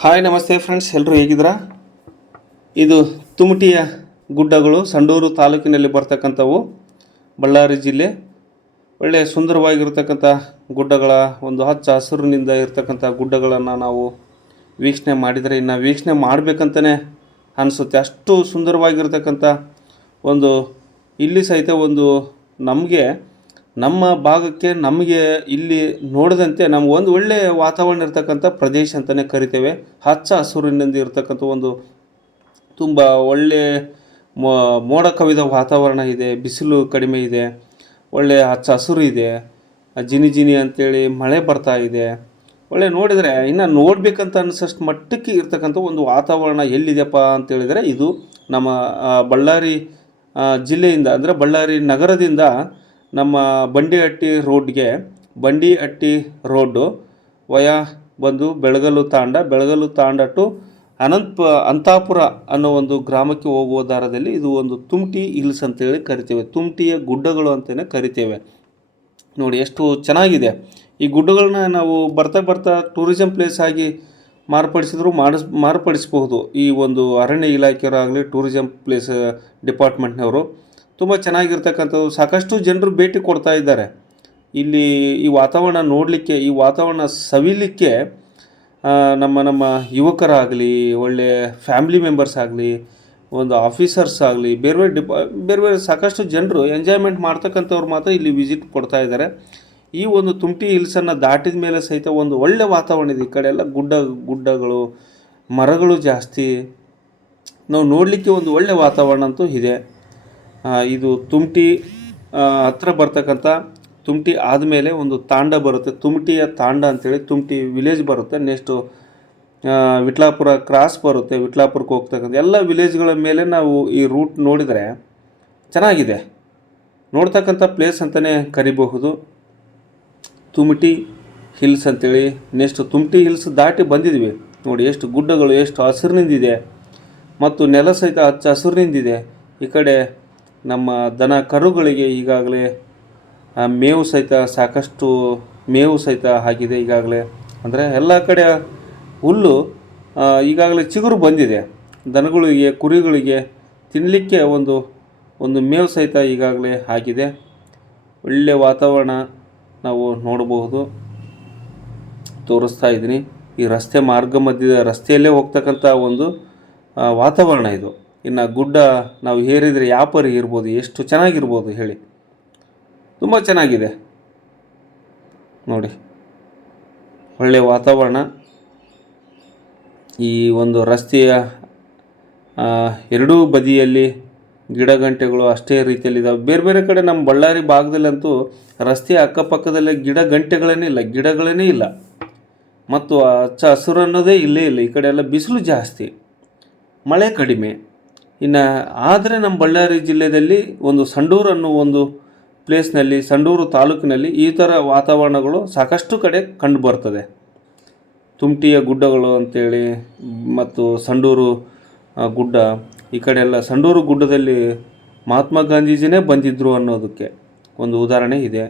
Hi, ನಮಸ್ತೆ friends ಎಲ್ಲರೂ ಹೇಗಿದ್ದೀರಾ? ಇದು ತುಮಟಿಯ ಗುಡ್ಡಗಳು, ಸಂಡೂರು ತಾಲೂಕಿನಲ್ಲಿ ಬರ್ತಕ್ಕಂಥವು ಬಳ್ಳಾರಿ ಜಿಲ್ಲೆ. ಒಳ್ಳೆಯ ಸುಂದರವಾಗಿರ್ತಕ್ಕಂಥ ಗುಡ್ಡಗಳ ಒಂದು ಹಚ್ಚ ಹಸಿರಿನಿಂದ ಇರ್ತಕ್ಕಂಥ ಗುಡ್ಡಗಳನ್ನು ನಾವು ವೀಕ್ಷಣೆ ಮಾಡಿದರೆ ಇನ್ನು ವೀಕ್ಷಣೆ ಮಾಡಬೇಕಂತಲೇ ಅನಿಸುತ್ತೆ. ಅಷ್ಟು ಸುಂದರವಾಗಿರ್ತಕ್ಕಂಥ ಒಂದು, ಇಲ್ಲಿ ಸಹಿತ ಒಂದು ನಮಗೆ ನಮ್ಮ ಭಾಗಕ್ಕೆ ನಮಗೆ ಇಲ್ಲಿ ನೋಡಿದಂತೆ ನಮ್ಗೆ ಒಂದು ಒಳ್ಳೆಯ ವಾತಾವರಣ ಇರ್ತಕ್ಕಂಥ ಪ್ರದೇಶ ಅಂತಲೇ ಕರಿತೇವೆ. ಹಚ್ಚ ಹಸುರಿನಿಂದ ಇರ್ತಕ್ಕಂಥ ಒಂದು ತುಂಬ ಒಳ್ಳೆ ಮೋಡ ಕವಿದ ವಾತಾವರಣ ಇದೆ, ಬಿಸಿಲು ಕಡಿಮೆ ಇದೆ ಒಳ್ಳೆಯ ಹಚ್ಚ ಹಸುರು ಇದೆ, ಜಿನಿ ಜಿನಿ ಅಂತೇಳಿ ಮಳೆ ಬರ್ತಾ ಇದೆ. ಒಳ್ಳೆ ನೋಡಿದರೆ ಇನ್ನು ನೋಡಬೇಕಂತ ಅನಿಸೋಷ್ಟು ಮಟ್ಟಕ್ಕೆ ಇರ್ತಕ್ಕಂಥ ಒಂದು ವಾತಾವರಣ ಎಲ್ಲಿದೆಯಪ್ಪ ಅಂತೇಳಿದರೆ ಇದು ನಮ್ಮ ಬಳ್ಳಾರಿ ಜಿಲ್ಲೆಯಿಂದ ಅಂದರೆ ಬಳ್ಳಾರಿ ನಗರದಿಂದ ನಮ್ಮ ಬಂಡಿಹಟ್ಟಿ ರೋಡ್ಗೆ ಬಂಡಿಹಟ್ಟಿ ರೋಡು ವಯ ಬಂದು ಬೆಳಗಲು ತಾಂಡ ಬೆಳಗಲು ತಾಂಡ ಟು ಅನಂತ ಅಂತಾಪುರ ಅನ್ನೋ ಒಂದು ಗ್ರಾಮಕ್ಕೆ ಹೋಗುವ ದಾರದಲ್ಲಿ ಇದು ಒಂದು ತುಮಟಿ ಹಿಲ್ಸ್ ಅಂತೇಳಿ ಕರಿತೇವೆ. ತುಮಟಿಯ ಗುಡ್ಡಗಳು ಅಂತಲೇ ಕರಿತೇವೆ. ನೋಡಿ ಎಷ್ಟು ಚೆನ್ನಾಗಿದೆ. ಈ ಗುಡ್ಡಗಳನ್ನ ನಾವು ಬರ್ತಾ ಬರ್ತಾ ಟೂರಿಸಂ ಪ್ಲೇಸ್ ಆಗಿ ಮಾರ್ಪಡಿಸಿದ್ರು ಮಾಡಿಸ್, ಮಾರ್ಪಡಿಸಬಹುದು. ಈ ಒಂದು ಅರಣ್ಯ ಇಲಾಖೆಯವರಾಗಲಿ ಟೂರಿಸಂ ಪ್ಲೇಸ್ ಡಿಪಾರ್ಟ್ಮೆಂಟ್ನವರು. ತುಂಬ ಚೆನ್ನಾಗಿರ್ತಕ್ಕಂಥದ್ದು. ಸಾಕಷ್ಟು ಜನರು ಭೇಟಿ ಕೊಡ್ತಾ ಇದ್ದಾರೆ. ಇಲ್ಲಿ ಈ ವಾತಾವರಣ ನೋಡಲಿಕ್ಕೆ, ಈ ವಾತಾವರಣ ಸವಿಲಿಕ್ಕೆ ನಮ್ಮ ನಮ್ಮ ಯುವಕರಾಗಲಿ ಒಳ್ಳೆಯ ಫ್ಯಾಮಿಲಿ ಮೆಂಬರ್ಸ್ ಆಗಲಿ, ಒಂದು ಆಫೀಸರ್ಸ್ ಆಗಲಿ, ಬೇರೆ ಬೇರೆ ಡಿಪಾ, ಬೇರೆ ಬೇರೆ ಸಾಕಷ್ಟು ಜನರು ಎಂಜಾಯ್ಮೆಂಟ್ ಮಾಡ್ತಕ್ಕಂಥವ್ರು ಮಾತ್ರ ಇಲ್ಲಿ ವಿಸಿಟ್ ಕೊಡ್ತಾ ಇದ್ದಾರೆ. ಈ ಒಂದು ತುಮಟಿ ಹಿಲ್ಸನ್ನು ದಾಟಿದ ಮೇಲೆ ಸಹಿತ ಒಂದು ಒಳ್ಳೆಯ ವಾತಾವರಣ ಇದೆ. ಈ ಕಡೆ ಎಲ್ಲ ಗುಡ್ಡ, ಗುಡ್ಡಗಳು, ಮರಗಳು ಜಾಸ್ತಿ. ನಾವು ನೋಡಲಿಕ್ಕೆ ಒಂದು ಒಳ್ಳೆಯ ವಾತಾವರಣ ಅಂತೂ ಇದೆ. ಇದು ತುಮಟಿ ಹತ್ತಿರ ಬರ್ತಕ್ಕಂಥ ತುಮಟಿ ಆದಮೇಲೆ ಒಂದು ತಾಂಡ ಬರುತ್ತೆ. ತುಮಟಿಯ ತಾಂಡ ಅಂತೇಳಿ ತುಮಟಿ ವಿಲೇಜ್ ಬರುತ್ತೆ. ನೆಕ್ಸ್ಟು ವಿಟ್ಲಾಪುರ ಕ್ರಾಸ್ ಬರುತ್ತೆ. ವಿಟ್ಲಾಪುರಕ್ಕೆ ಹೋಗ್ತಕ್ಕಂಥ ಎಲ್ಲ ವಿಲೇಜ್ಗಳ ಮೇಲೆ ನಾವು ಈ ರೂಟ್ ನೋಡಿದರೆ ಚೆನ್ನಾಗಿದೆ. ನೋಡ್ತಕ್ಕಂಥ ಪ್ಲೇಸ್ ಅಂತಲೇ ಕರಿಬಹುದು. ತುಮಟಿ ಹಿಲ್ಸ್ ಅಂತೇಳಿ. ನೆಕ್ಸ್ಟ್ ತುಮಟಿ ಹಿಲ್ಸ್ ದಾಟಿ ಬಂದಿದ್ವಿ. ನೋಡಿ, ಎಷ್ಟು ಗುಡ್ಡಗಳು, ಎಷ್ಟು ಹಸಿರಿನಿಂದಿದೆ. ಮತ್ತು ನೆಲ ಸಹಿತ ಹಚ್ಚ ಹಸಿರಿನಿಂದಿದೆ. ಈ ಕಡೆ ನಮ್ಮ ದನ ಕರುಗಳಿಗೆ ಈಗಾಗಲೇ ಮೇವು ಸಹಿತ ಸಾಕಷ್ಟು ಮೇವು ಸಹಿತ ಆಗಿದೆ ಈಗಾಗಲೇ. ಅಂದರೆ ಎಲ್ಲ ಕಡೆ ಹುಲ್ಲು ಈಗಾಗಲೇ ಚಿಗುರು ಬಂದಿದೆ. ದನಗಳಿಗೆ, ಕುರಿಗಳಿಗೆ ತಿನ್ನಲಿಕ್ಕೆ ಒಂದು ಒಂದು ಮೇವು ಸಹಿತ ಈಗಾಗಲೇ ಆಗಿದೆ ಒಳ್ಳೆಯ ವಾತಾವರಣ ನಾವು ನೋಡಬಹುದು. ತೋರಿಸ್ತಾ ಇದ್ದೀನಿ. ಈ ರಸ್ತೆ ಮಾರ್ಗ ಮಧ್ಯದ ರಸ್ತೆಯಲ್ಲೇ ಹೋಗ್ತಕ್ಕಂಥ ಒಂದು ವಾತಾವರಣ ಇದು. ಇನ್ನು ಗುಡ್ಡ ನಾವು ಹೇರಿದರೆ ಯಾವ ಪರಿ ಇರ್ಬೋದು, ಎಷ್ಟು ಚೆನ್ನಾಗಿರ್ಬೋದು ಹೇಳಿ. ತುಂಬ ಚೆನ್ನಾಗಿದೆ. ನೋಡಿ ಒಳ್ಳೆಯ ವಾತಾವರಣ. ಈ ಒಂದು ರಸ್ತೆಯ ಎರಡೂ ಬದಿಯಲ್ಲಿ ಗಿಡಗಂಟೆಗಳು ಅಷ್ಟೇ ರೀತಿಯಲ್ಲಿದ್ದಾವೆ. ಬೇರೆ ಬೇರೆ ಕಡೆ ನಮ್ಮ ಬಳ್ಳಾರಿ ಭಾಗದಲ್ಲಂತೂ ರಸ್ತೆಯ ಅಕ್ಕಪಕ್ಕದಲ್ಲೇ ಗಿಡ ಗಂಟೆಗಳೇ ಇಲ್ಲ ಗಿಡಗಳೇ ಇಲ್ಲ. ಮತ್ತು ಹಚ್ಚ ಹಸಿರು ಅನ್ನೋದೇ ಇಲ್ಲೇ ಇಲ್ಲ, ಈ ಕಡೆ ಎಲ್ಲ ಬಿಸಿಲು ಜಾಸ್ತಿ. ಮಳೆ ಕಡಿಮೆ. ಇನ್ನು ಆದರೆ ನಮ್ಮ ಬಳ್ಳಾರಿ ಜಿಲ್ಲೆಯಲ್ಲಿ ಒಂದು ಸಂಡೂರು ಅನ್ನೋ ಒಂದು ಪ್ಲೇಸ್ನಲ್ಲಿ ಸಂಡೂರು ತಾಲೂಕಿನಲ್ಲಿ ಈ ಥರ ವಾತಾವರಣಗಳು ಸಾಕಷ್ಟು ಕಡೆ ಕಂಡು ಬರ್ತದೆ. ತುಮಟಿಯ ಗುಡ್ಡಗಳು ಅಂತೇಳಿ, ಮತ್ತು ಸಂಡೂರು ಗುಡ್ಡ, ಈ ಕಡೆ ಎಲ್ಲ ಸಂಡೂರು ಗುಡ್ಡದಲ್ಲಿ ಮಹಾತ್ಮ ಗಾಂಧೀಜಿನೇ ಬಂದಿದ್ದರು ಅನ್ನೋದಕ್ಕೆ ಒಂದು ಉದಾಹರಣೆ ಇದೆ.